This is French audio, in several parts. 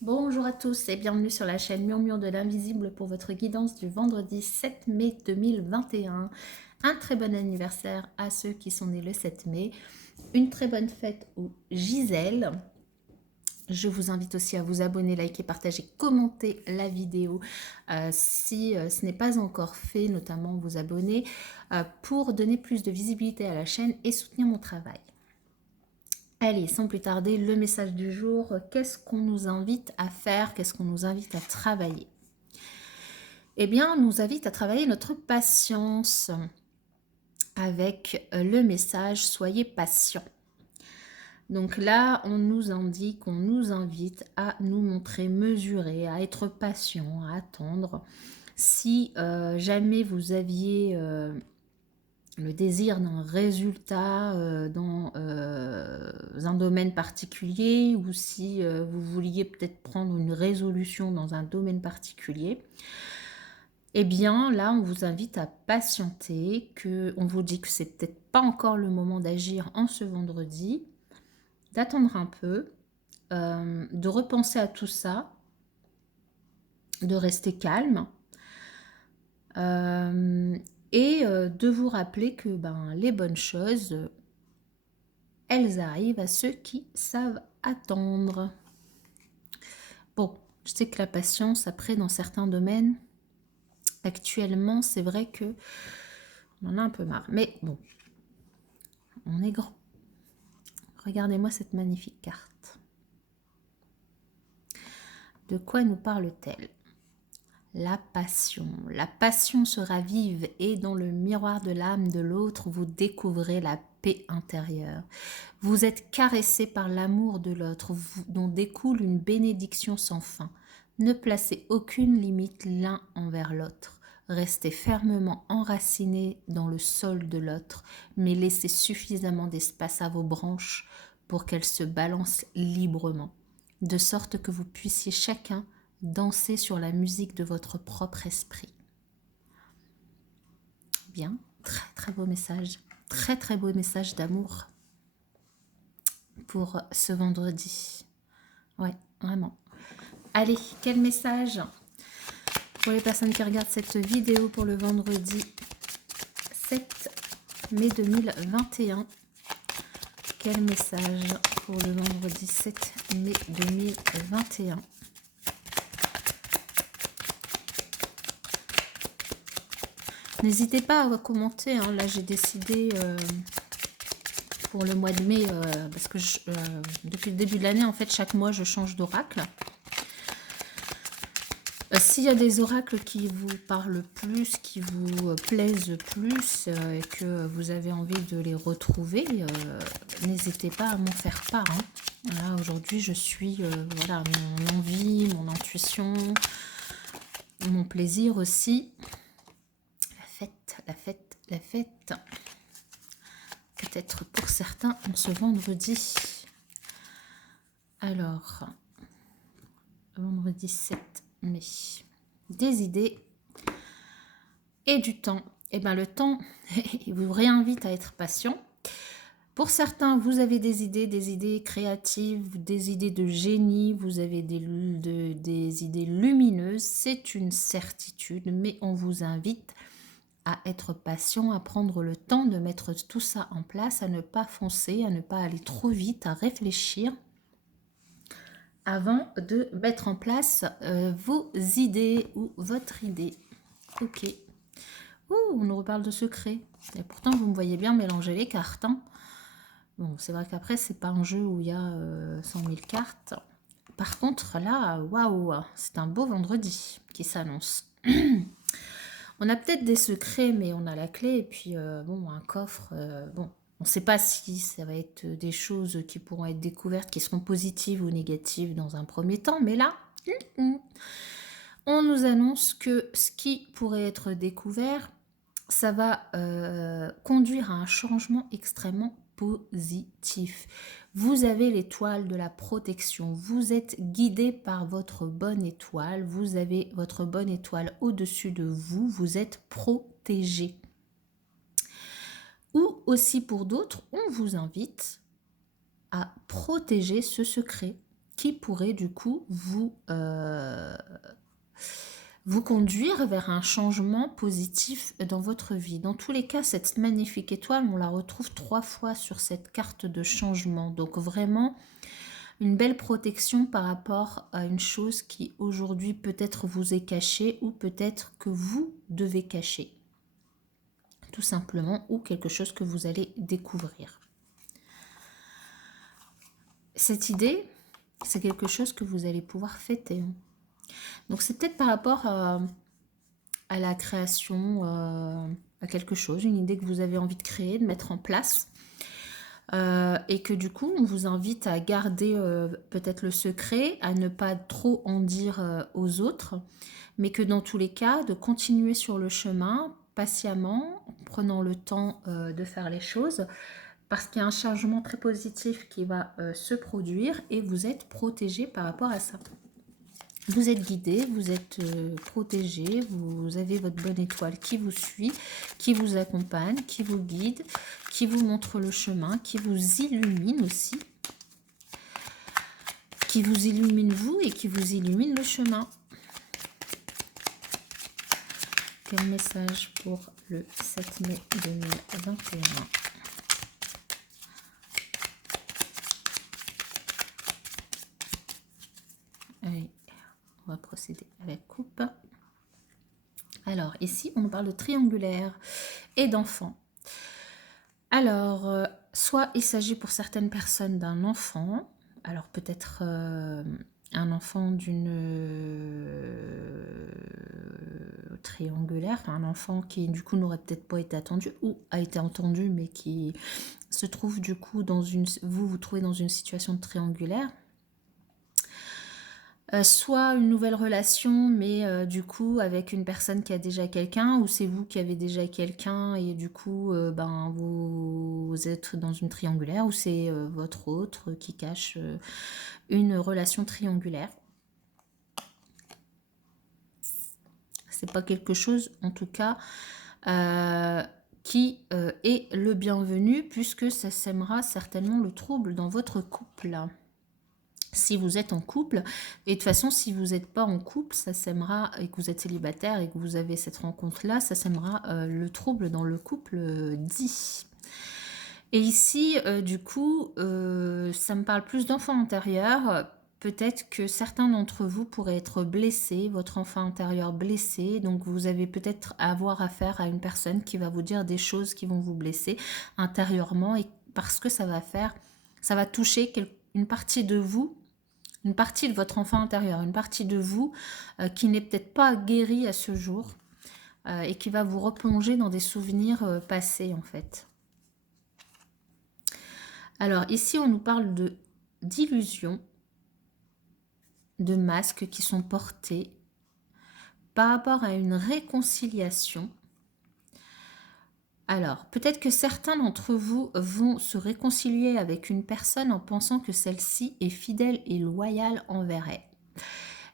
Bonjour à tous et bienvenue sur la chaîne Murmure de l'Invisible pour votre guidance du vendredi 7 mai 2021. Un très bon anniversaire à ceux qui sont nés le 7 mai. Une très bonne fête aux Gisèle. Je vous invite aussi à vous abonner, liker, partager, commenter la vidéo si ce n'est pas encore fait, notamment vous abonner pour donner plus de visibilité à la chaîne et soutenir mon travail. Allez, sans plus tarder, le message du jour, qu'est-ce qu'on nous invite à faire, qu'est-ce qu'on nous invite à travailler? Eh bien, on nous invite à travailler notre patience avec le message « Soyez patient ». Donc là, on nous indique, on nous invite à nous montrer mesurés, à être patient, à attendre. Si jamais vous aviez le désir d'un résultat dans un domaine particulier, ou si vous vouliez peut-être prendre une résolution dans un domaine particulier, eh bien là on vous invite à patienter, on vous dit que c'est peut-être pas encore le moment d'agir en ce vendredi, d'attendre un peu, de repenser à tout ça, de rester calme, et de vous rappeler que les bonnes choses, elles arrivent à ceux qui savent attendre. Bon, je sais que la patience, après, dans certains domaines, actuellement, c'est vrai que on en a un peu marre. Mais bon, on est grand. Regardez-moi cette magnifique carte. De quoi nous parle-t-elle? La passion. La passion sera vive et dans le miroir de l'âme de l'autre, vous découvrez la paix intérieure. Vous êtes caressé par l'amour de l'autre, dont découle une bénédiction sans fin. Ne placez aucune limite l'un envers l'autre. Restez fermement enracinés dans le sol de l'autre, mais laissez suffisamment d'espace à vos branches pour qu'elles se balancent librement, de sorte que vous puissiez chacun danser sur la musique de votre propre esprit. Bien, très très beau message, très beau message d'amour pour ce vendredi. Ouais, vraiment. Allez, quel message pour les personnes qui regardent cette vidéo pour le vendredi 7 mai 2021? Quel message pour le vendredi 7 mai 2021? N'hésitez pas à commenter, hein. Là j'ai décidé pour le mois de mai, parce que depuis le début de l'année, en fait, chaque mois je change d'oracle. S'il y a des oracles qui vous parlent plus, qui vous plaisent plus et que vous avez envie de les retrouver, n'hésitez pas à m'en faire part, hein. Voilà, aujourd'hui je suis voilà, mon envie, mon intuition, mon plaisir aussi. La fête, la fête, la fête. Peut-être pour certains en ce vendredi. Alors, vendredi 7 mai. Des idées et du temps. Et bien le temps, il vous réinvite à être patient. Pour certains, vous avez des idées créatives, des idées de génie, vous avez des idées lumineuses, c'est une certitude, mais on vous invite à être patient, à prendre le temps de mettre tout ça en place, à ne pas foncer, à ne pas aller trop vite, à réfléchir avant de mettre en place vos idées ou votre idée. Ok. Ouh, on nous reparle de secret. Et pourtant, vous me voyez bien mélanger les cartes, hein. Bon, c'est vrai qu'après, c'est pas un jeu où il y a 100 000 cartes. Par contre, là, waouh, c'est un beau vendredi qui s'annonce. On a peut-être des secrets, mais on a la clé. Et puis, bon, un coffre, bon, on ne sait pas si ça va être des choses qui pourront être découvertes, qui seront positives ou négatives dans un premier temps. Mais là, on nous annonce que ce qui pourrait être découvert, ça va conduire à un changement extrêmement positif. Vous avez l'étoile de la protection, vous êtes guidé par votre bonne étoile, vous avez votre bonne étoile au-dessus de vous, vous êtes protégé. Ou aussi pour d'autres, on vous invite à protéger ce secret, qui pourrait du coup vous conduire vers un changement positif dans votre vie. Dans tous les cas, cette magnifique étoile, on la retrouve 3 fois sur cette carte de changement. Donc vraiment, une belle protection par rapport à une chose qui aujourd'hui peut-être vous est cachée ou peut-être que vous devez cacher. Tout simplement, ou quelque chose que vous allez découvrir. Cette idée, c'est quelque chose que vous allez pouvoir fêter. Donc c'est peut-être par rapport à la création, à quelque chose, une idée que vous avez envie de créer, de mettre en place. Et que du coup, on vous invite à garder peut-être le secret, à ne pas trop en dire aux autres, mais que dans tous les cas, de continuer sur le chemin patiemment, en prenant le temps de faire les choses, parce qu'il y a un changement très positif qui va se produire et vous êtes protégé par rapport à ça. Vous êtes guidé, vous êtes protégé, vous avez votre bonne étoile qui vous suit, qui vous accompagne, qui vous guide, qui vous montre le chemin, qui vous illumine aussi, qui vous illumine vous et qui vous illumine le chemin. Quel message pour le 7 mai 2021 ? Allez, on va procéder à la coupe. Alors, ici, on nous parle de triangulaire et d'enfant. Alors, soit il s'agit pour certaines personnes d'un enfant, alors peut-être un enfant d'une triangulaire, un enfant qui du coup n'aurait peut-être pas été attendu ou a été entendu mais qui se trouve du coup dans une... Vous trouvez dans une situation de triangulaire. Soit une nouvelle relation, mais du coup avec une personne qui a déjà quelqu'un, ou c'est vous qui avez déjà quelqu'un et du coup ben, vous êtes dans une triangulaire, ou c'est votre autre qui cache une relation triangulaire. C'est pas quelque chose en tout cas qui est le bienvenu, puisque ça sèmera certainement le trouble dans votre couple. Si vous êtes en couple, et de toute façon si vous n'êtes pas en couple, ça sèmera, et que vous êtes célibataire et que vous avez cette rencontre là, ça sèmera le trouble dans le couple dit. Et ici du coup ça me parle plus d'enfant intérieur. Peut-être que certains d'entre vous pourraient être blessés, votre enfant intérieur blessé, donc vous avez peut-être à avoir affaire à une personne qui va vous dire des choses qui vont vous blesser intérieurement, et parce que ça va toucher une partie de vous, une partie de votre enfant intérieur, une partie de vous qui n'est peut-être pas guérie à ce jour et qui va vous replonger dans des souvenirs passés en fait. Alors ici on nous parle d'illusions, de masques qui sont portés par rapport à une réconciliation. Alors, peut-être que certains d'entre vous vont se réconcilier avec une personne en pensant que celle-ci est fidèle et loyale envers elle.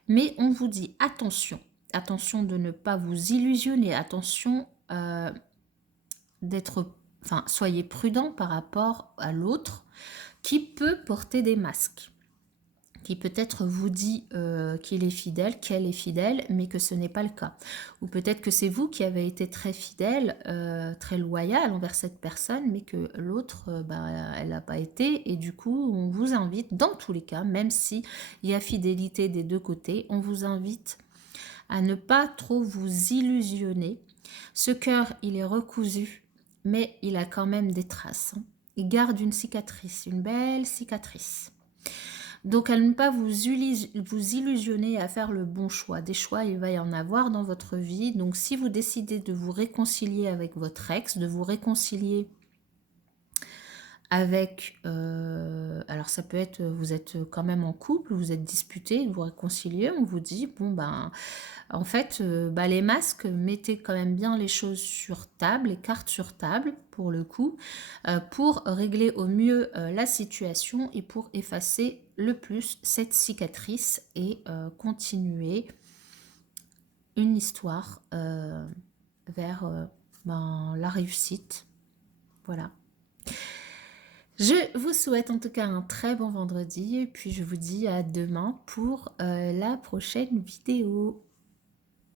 Mais on vous dit attention, attention de ne pas vous illusionner, attention soyez prudent par rapport à l'autre qui peut porter des masques, qui peut-être vous dit qu'il est fidèle, qu'elle est fidèle, mais que ce n'est pas le cas. Ou peut-être que c'est vous qui avez été très fidèle, très loyal envers cette personne, mais que l'autre, elle n'a pas été. Et du coup, on vous invite, dans tous les cas, même s'il y a fidélité des deux côtés, on vous invite à ne pas trop vous illusionner. Ce cœur, il est recousu, mais il a quand même des traces. Il garde une cicatrice, une belle cicatrice. Donc, à ne pas vous illusionner à faire le bon choix. Des choix, il va y en avoir dans votre vie. Donc, si vous décidez de vous réconcilier avec votre ex, de vous réconcilier avec... alors, ça peut être, vous êtes quand même en couple, vous êtes disputé, vous réconciliez, on vous dit, bon, ben... En fait, les masques, mettez quand même bien les choses sur table, les cartes sur table, pour le coup, pour régler au mieux la situation et pour effacer le plus cette cicatrice et continuer une histoire vers la réussite. Voilà. Je vous souhaite en tout cas un très bon vendredi et puis je vous dis à demain pour la prochaine vidéo.